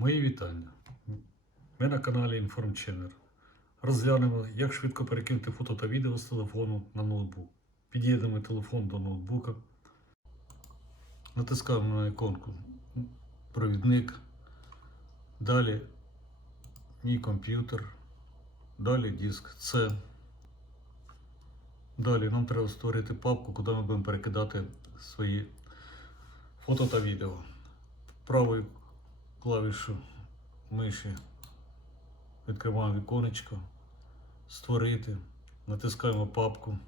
Мої вітання. Ми на каналі InformChannel. Розглянемо, як швидко перекинути фото та відео з телефону на ноутбук. Під'єднуємо телефон до ноутбука. Натискаємо на іконку провідник. Далі мій комп'ютер. Далі диск C. Далі нам треба створити папку, куди ми будемо перекидати свої фото та відео. Правою клавішу миші відкриваємо віконечко, створити, натискаємо папку.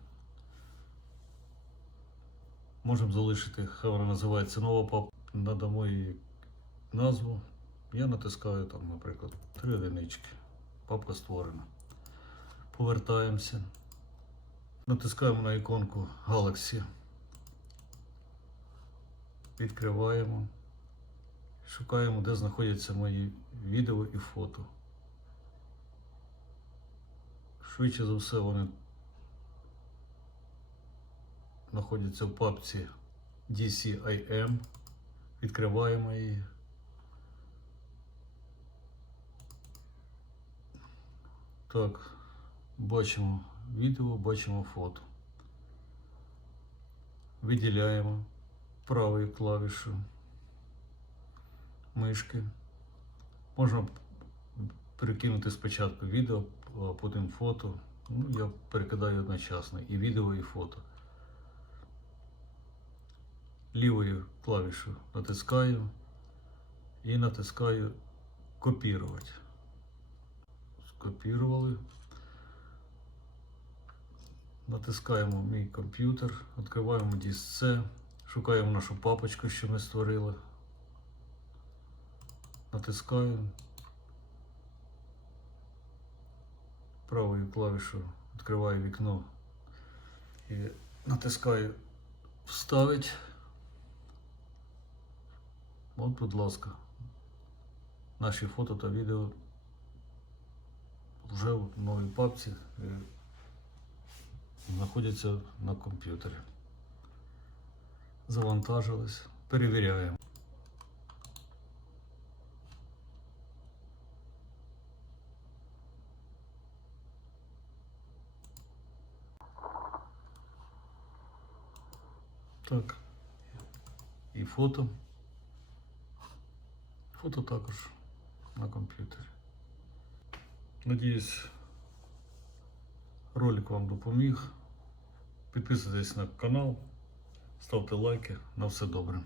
Можемо залишити, хай вона називається нова папка, надамо їй назву. Я натискаю там, наприклад, три одинички. Папка створена. Повертаємося. Натискаємо на іконку Galaxy. Відкриваємо. Шукаємо, де знаходяться мої відео і фото. Швидше за все вони знаходяться в папці DCIM. Відкриваємо її. Так, бачимо відео, бачимо фото. Виділяємо правою клавішою мишки. Можна перекинути спочатку відео, а потім фото. Ну, я перекидаю одночасно і відео, і фото. Лівою клавішою натискаю і натискаю копірувати. Скопірували. Натискаємо мій комп'ютер, відкриваємо диск C, шукаємо нашу папочку, що ми створили. Натискаю. Правою клавішою відкриваю вікно і натискаю Вставить. От, будь ласка, наші фото та відео вже в новій папці і знаходяться на комп'ютері. Завантажились. Перевіряємо. Так. І фото. Фото також на комп'ютері. Надіюсь, ролик вам допоміг. Підписуйтесь на канал, ставте лайки. На все добре.